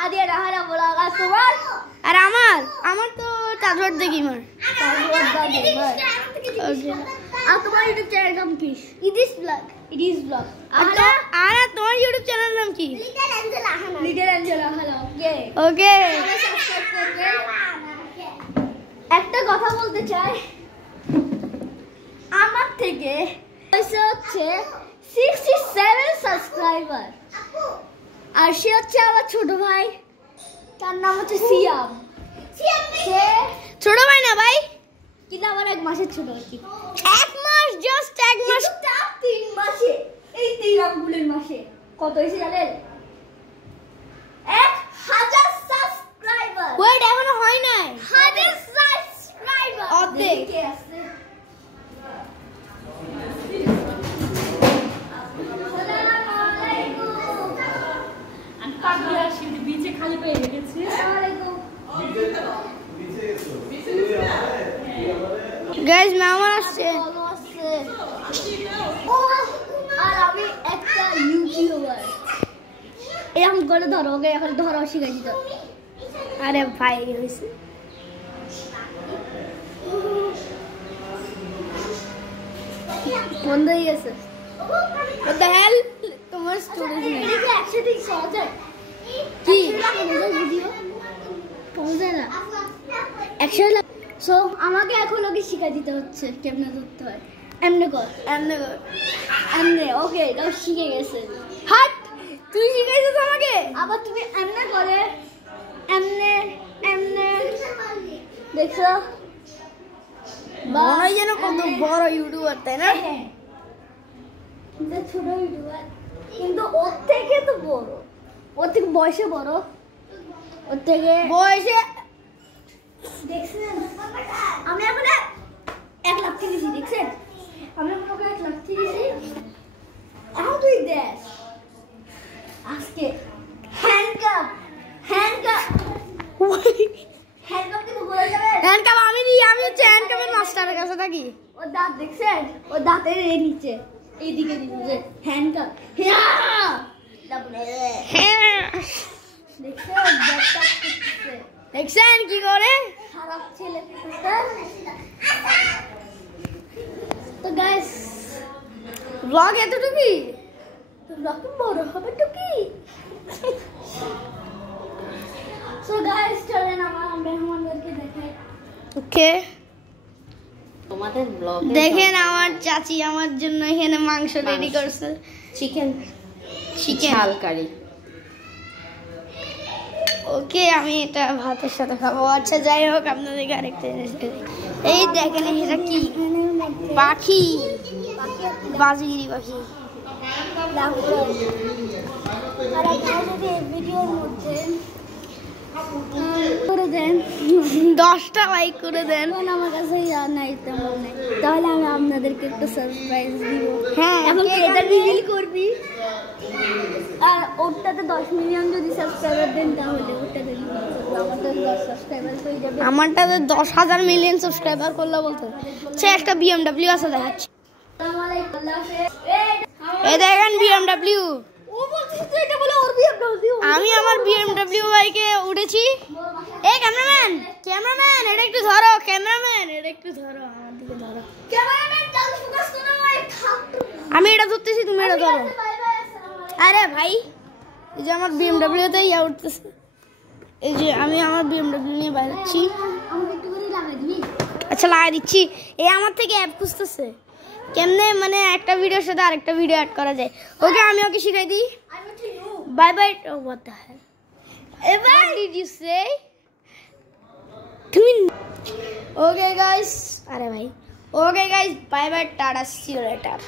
আদি রাহারা ব্লগ আর তোমার আর আমার তো তাজওয়ার দ্য গেমার ওকে আর তোমার ইউটিউব চ্যানেল নাম কি ইট ইজ ব্লগ আর তোমার ইউটিউব চ্যানেল নাম কি লিটল অ্যাঞ্জেলা হানা ওকে সাবস্ক্রাইব করবে একটা কথা বলতে চাই আমার থেকে হচ্ছে 67 সাবস্ক্রাইবার আর সে হচ্ছে আমার ছোট ভাই তার নাম হচ্ছে সিয়াম সে ছোট ভাই না ভাই কিন্তু আমার 1 মাসের ছোট আর কি 1 মাস জাস্ট 1 মাস 3 মাসে এই 3 আঙ্গুলের মাসে কত হয়েছে জানেন 1000 সাবস্ক্রাইবার ওয়েট এখনো হয় নাই 1000 সাবস্ক্রাইবার অর্ধেক আছে খালি পেয়ে গেছে গাইস মেহমান আসছে আর আমি একটা ইউটিউবার এরকম করে ধরো ওকে এখন ধরো শিখাই দিত আরে ভাই হয়েছে বন্ধ হয়ে গেছে what the hell তোমার স্টোরেজ নেই এটা একসাথে সহজ হয় কি ভিডিও পৌঁছে না একসাথে সো আমাকে এখন ওকে শিখা দিতে হচ্ছে কেমনে ধরতে হয় এমনে কর এমনে ওকে এটা শিখে গেছে হাট তুই শিখাইছিস আমাকে আবার তুমি এমনে করে এমনে দেখছো মনে হয় যেন কত বড় ইউটিউবার তাই না ছোট ইউটিউবার কিন্তু ওর থেকে তো বড় ওর থেকে বয়সে বড় ওর থেকে বয়সে দেখছেন আমি এখন 1 লাখ দিয়েছি দেখছেন আমি এখন 1 লাখ দিয়েছি এখন তুই দেখ আজকে হ্যান্ডকাপ দিব বলে যাবে হ্যান্ডকাপ আমি দিই আমি হচ্ছে হ্যান্ডকাপের মাস্টারের কাছে থাকি ওর দাঁত দেখছেন ওর দাঁতের এই নিচে এইদিকে দিব যে হ্যান্ডকাপ দেখছেন কি করে খারাপ ছেলে তো গাইস ব্লগ এতটুকুই তো ব্লগ বড় হবে টুকি সো গাইস চলেন আমার মেহমানদেরকে দেখাই ওকে তোমাদের ব্লগ দেখেন আমার চাচি আমার জন্য এখানে মাংস রেডি করছে চিকেন ঝাল কারি ওকে আমি এটা ভাতের সাথে খাবো আচ্ছা যাই হোক আপনাদেরকে আরেকটা এই দেখেন এটা কি পাখি বাজগিরি পাখি আর আপনারা যদি ভিডিওর মধ্যে করে দেন 10টা লাইক করে দেন আমার কাছে নাই তেমন নেই তাহলে আমি আপনাদেরকে একটা সারপ্রাইজ দিব হ্যাঁ এখন এটা রিভিল করবি আর ওটাতে 10 মিলিয়ন যদি সাবস্ক্রাইবার দেন তাহলে ওটাতে আমারটাতে 10,000 মিলিয়ন সাবস্ক্রাইবার করলে বলতো সে একটা BMW আছে দেখাচ্ছি এই দেখেন BMW আমি আমার BMW বাইকে উঠেছি এই ক্যামেরাম্যান এটা একটু ধরো আমার দিকে ধরো আমি এটা ধরতেছি তুমি এটা ধরো আরে ভাই এই যে আমার BMW তে ইয়া উঠতেছে এই যে আমি আমার BMW নিয়ে বাইরে যাচ্ছি আচ্ছা লাগাই দিচ্ছি এই আমার থেকে অ্যাপ খুঁজতেছে কেমনে মানে একটা ভিডিওর সাথে আরেকটা ভিডিও অ্যাড করা যায় ওকে আমি ওকে শিখাই দিই bye bye what the hell what did you say তুমি ওকে গাইস আরে ভাই okay guys bye bye tata see you letter